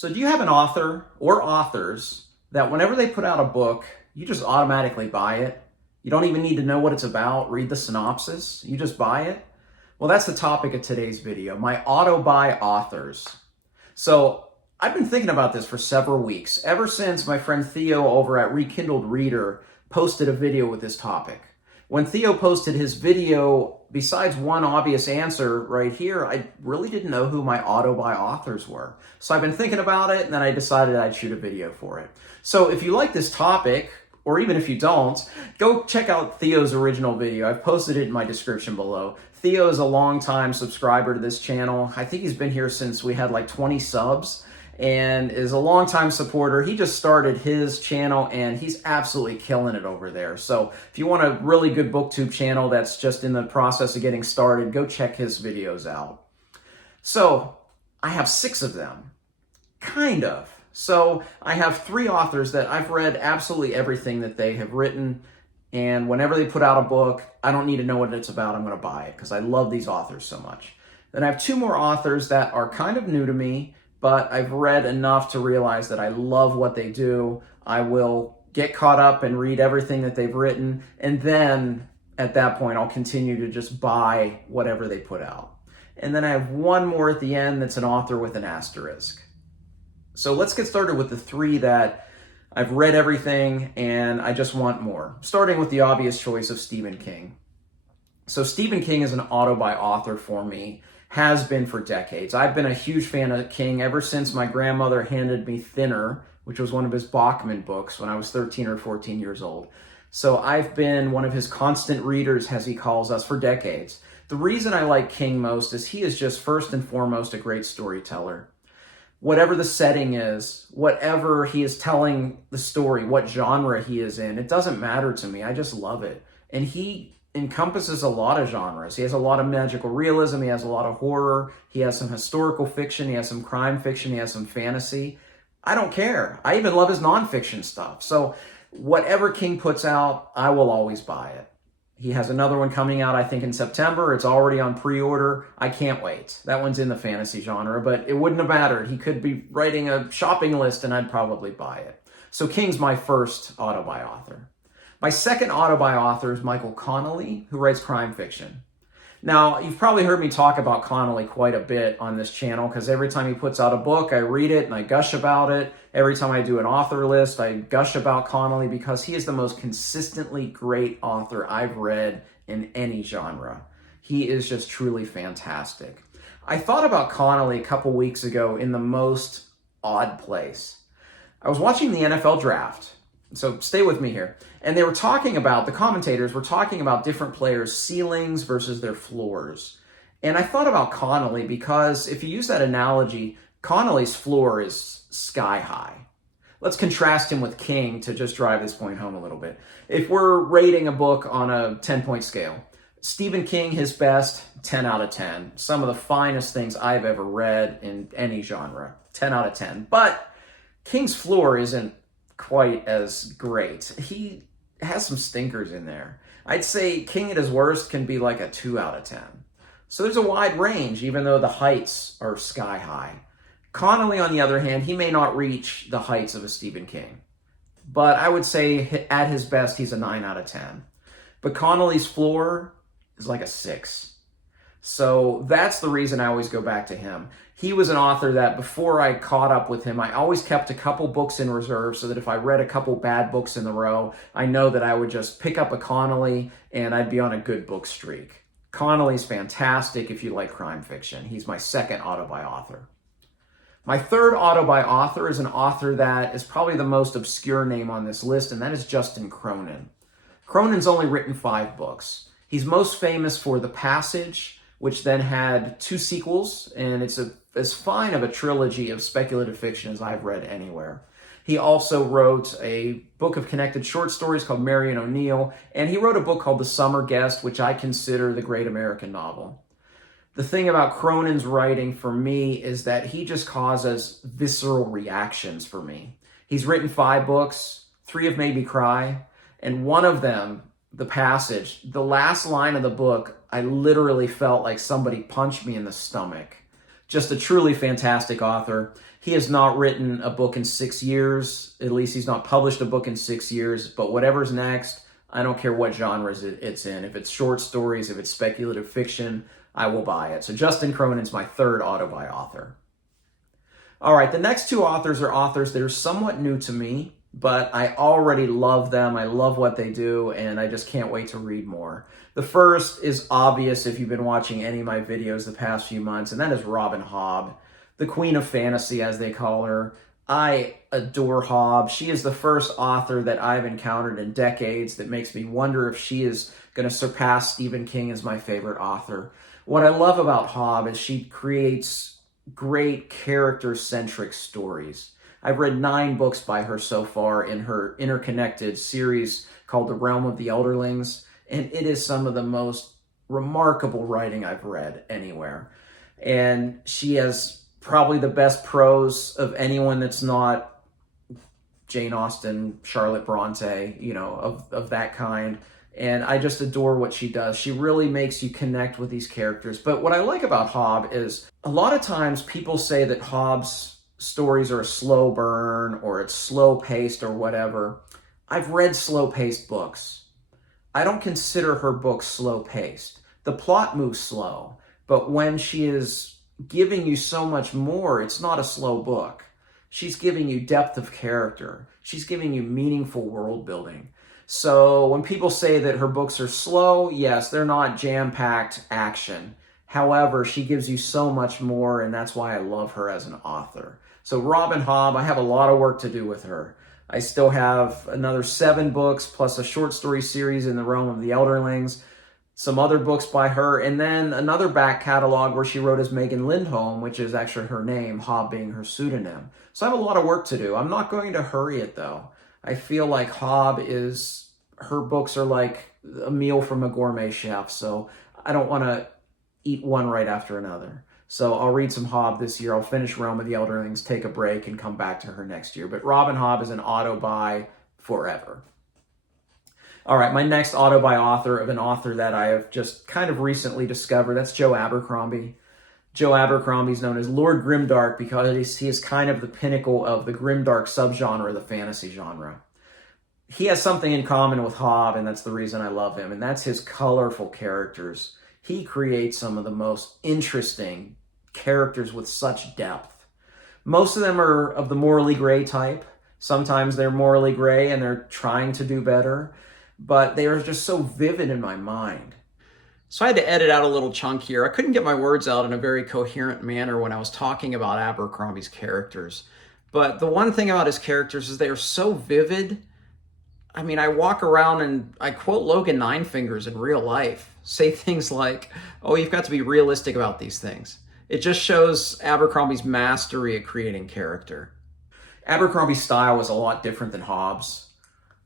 So do you have an author or authors that whenever they put out a book, you just automatically buy it? You don't even need to know what it's about, read the synopsis, you just buy it? Well, that's the topic of today's video, my auto-buy authors. So I've been thinking about this for several weeks, ever since my friend Theo over at Rekindled Reader posted a video with this topic. When Theo posted his video, besides one obvious answer right here, I really didn't know who my auto-buy authors were. So I've been thinking about it, and then I decided I'd shoot a video for it. So if you like this topic, or even if you don't, go check out Theo's original video. I've posted it in my description below. Theo is a longtime subscriber to this channel. I think he's been here since we had like 20 subs. And is a longtime supporter. He just started his channel and he's absolutely killing it over there. So if you want a really good booktube channel that's just in the process of getting started, go check his videos out. So I have 6 of them, kind of. So I have 3 authors that I've read absolutely everything that they have written. And whenever they put out a book, I don't need to know what it's about. I'm going to buy it because I love these authors so much. Then I have 2 more authors that are kind of new to me, but I've read enough to realize that I love what they do. I will get caught up and read everything that they've written, and then at that point, I'll continue to just buy whatever they put out. And then I have 1 more at the end that's an author with an asterisk. So let's get started with the 3 that I've read everything and I just want more. Starting with the obvious choice of Stephen King. So Stephen King is an auto-buy author for me. Has been for decades. I've been a huge fan of King ever since my grandmother handed me Thinner, which was one of his Bachman books when I was 13 or 14 years old. So I've been one of his constant readers, as he calls us, for decades. The reason I like King most is he is just first and foremost a great storyteller. Whatever the setting is, whatever he is telling the story, what genre he is in, it doesn't matter to me. I just love it. And he encompasses a lot of genres. He has a lot of magical realism, he has a lot of horror, he has some historical fiction, he has some crime fiction, he has some fantasy. I don't care. I even love his nonfiction stuff. So whatever King puts out, I will always buy it. He has another one coming out, I think, in September. It's already on pre-order. I can't wait. That one's in the fantasy genre, but it wouldn't have mattered. He could be writing a shopping list and I'd probably buy it. So King's my first auto-buy author. My second auto-buy author is Michael Connelly, who writes crime fiction. Now, you've probably heard me talk about Connelly quite a bit on this channel because every time he puts out a book, I read it and I gush about it. Every time I do an author list, I gush about Connelly because he is the most consistently great author I've read in any genre. He is just truly fantastic. I thought about Connelly a couple weeks ago in the most odd place. I was watching the NFL draft. So stay with me here. And they were talking about, the commentators were talking about different players' ceilings versus their floors. And I thought about Connelly because if you use that analogy, Connelly's floor is sky high. Let's contrast him with King to just drive this point home a little bit. If we're rating a book on a 10-point scale, Stephen King, his best, 10 out of 10. Some of the finest things I've ever read in any genre, 10 out of 10. But King's floor isn't quite as great. He has some stinkers in there. I'd say King at his worst can be like a 2 out of 10. So there's a wide range, even though the heights are sky high. Connelly, on the other hand, he may not reach the heights of a Stephen King. But I would say at his best, he's a 9 out of 10. But Connelly's floor is like a 6. So that's the reason I always go back to him. He was an author that before I caught up with him, I always kept a couple books in reserve so that if I read a couple bad books in a row, I know that I would just pick up a Connelly and I'd be on a good book streak. Connelly's fantastic if you like crime fiction. He's my second auto-buy author. My third auto-buy author is an author that is probably the most obscure name on this list, and that is Justin Cronin. Cronin's only written 5 books. He's most famous for The Passage, which then had 2 sequels, and it's as fine of a trilogy of speculative fiction as I've read anywhere. He also wrote a book of connected short stories called Marion O'Neill, and he wrote a book called The Summer Guest, which I consider the great American novel. The thing about Cronin's writing for me is that he just causes visceral reactions for me. He's written 5 books, 3 have made me cry, and one of them, The Passage, the last line of the book, I literally felt like somebody punched me in the stomach. Just a truly fantastic author. He has not written a book in 6 years. At least he's not published a book in 6 years. But whatever's next, I don't care what genres it's in. If it's short stories, if it's speculative fiction, I will buy it. So Justin Cronin's my third auto-buy author. All right, the next two authors are authors that are somewhat new to me, but I already love them. I love what they do, and I just can't wait to read more. The first is obvious if you've been watching any of my videos the past few months, and that is Robin Hobb, the queen of fantasy, as they call her. I adore Hobb. She is the first author that I've encountered in decades that makes me wonder if she is going to surpass Stephen King as my favorite author. What I love about Hobb is she creates great character-centric stories. I've read 9 books by her so far in her interconnected series called The Realm of the Elderlings, and it is some of the most remarkable writing I've read anywhere. And she has probably the best prose of anyone that's not Jane Austen, Charlotte Bronte, of that kind. And I just adore what she does. She really makes you connect with these characters. But what I like about Hobb is a lot of times people say that Hobb's stories are a slow burn or it's slow paced or whatever. I've read slow paced books. I don't consider her books slow paced. The plot moves slow, but when she is giving you so much more, it's not a slow book. She's giving you depth of character. She's giving you meaningful world building. So when people say that her books are slow, yes, they're not jam-packed action. However, she gives you so much more, and that's why I love her as an author. So Robin Hobb, I have a lot of work to do with her. I still have another 7 books plus a short story series in the Realm of the Elderlings, some other books by her, and then another back catalog where she wrote as Megan Lindholm, which is actually her name, Hobb being her pseudonym. So I have a lot of work to do. I'm not going to hurry it, though. I feel like her books are like a meal from a gourmet chef, so I don't want to eat one right after another. So I'll read some Hobb this year. I'll finish Realm of the Elderlings, take a break, and come back to her next year. But Robin Hobb is an auto-buy forever. All right, my next auto-buy author of an author that I have just kind of recently discovered, that's Joe Abercrombie. Joe Abercrombie is known as Lord Grimdark because he is kind of the pinnacle of the grimdark subgenre of the fantasy genre. He has something in common with Hobb, and that's the reason I love him, and that's his colorful characters. He creates some of the most interesting characters with such depth. Most of them are of the morally gray type. Sometimes they're morally gray and they're trying to do better, but they are just so vivid in my mind. So I had to edit out a little chunk here. I couldn't get my words out in a very coherent manner when I was talking about Abercrombie's characters. But the one thing about his characters is they are so vivid. I mean, I walk around and I quote Logan Ninefingers in real life, say things like, oh, you've got to be realistic about these things. It just shows Abercrombie's mastery at creating character. Abercrombie's style was a lot different than Hobb's.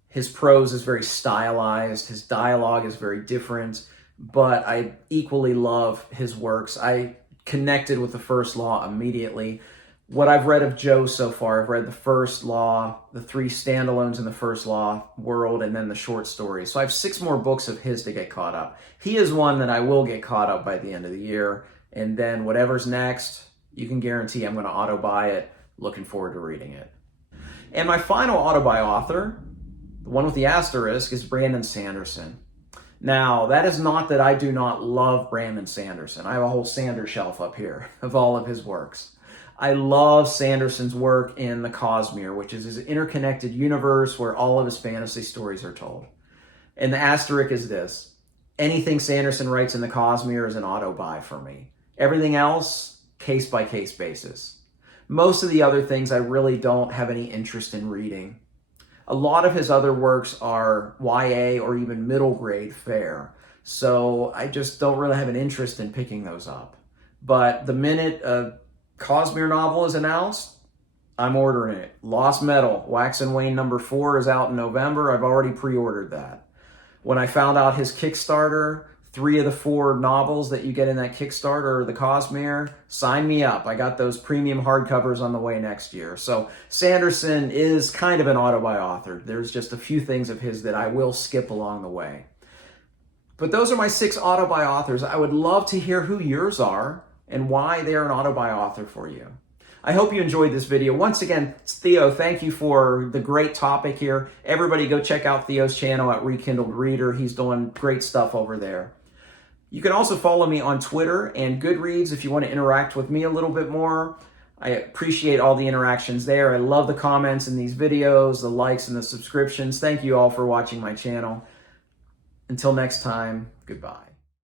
His prose is very stylized. His dialogue is very different. But I equally love his works. I connected with the First Law immediately. What I've read of Joe so far, I've read the First Law, the 3 standalones in the First Law world, and then the short stories. So I have 6 more books of his to get caught up. He is one that I will get caught up by the end of the year. And then whatever's next, you can guarantee I'm going to auto-buy it. Looking forward to reading it. And my final auto-buy author, the one with the asterisk, is Brandon Sanderson. Now, that is not that I do not love Brandon Sanderson. I have a whole Sander shelf up here of all of his works. I love Sanderson's work in the Cosmere, which is his interconnected universe where all of his fantasy stories are told. And the asterisk is this: anything Sanderson writes in the Cosmere is an auto-buy for me. Everything else, case-by-case basis. Most of the other things I really don't have any interest in reading. A lot of his other works are YA or even middle grade fare, so I just don't really have an interest in picking those up. But the minute a Cosmere novel is announced, I'm ordering it. Lost Metal, Wax and Wane #4 is out in November. I've already pre-ordered that. When I found out his Kickstarter, 3 of the 4 novels that you get in that Kickstarter are the Cosmere, sign me up. I got those premium hardcovers on the way next year. So Sanderson is kind of an auto-buy author. There's just a few things of his that I will skip along the way. But those are my 6 auto-buy authors. I would love to hear who yours are. and why they're an auto-buy author for you. I hope you enjoyed this video. Once again, Theo, thank you for the great topic here. Everybody go check out Theo's channel at Rekindled Reader. He's doing great stuff over there. You can also follow me on Twitter and Goodreads if you want to interact with me a little bit more. I appreciate all the interactions there. I love the comments in these videos, the likes and the subscriptions. Thank you all for watching my channel. Until next time, goodbye.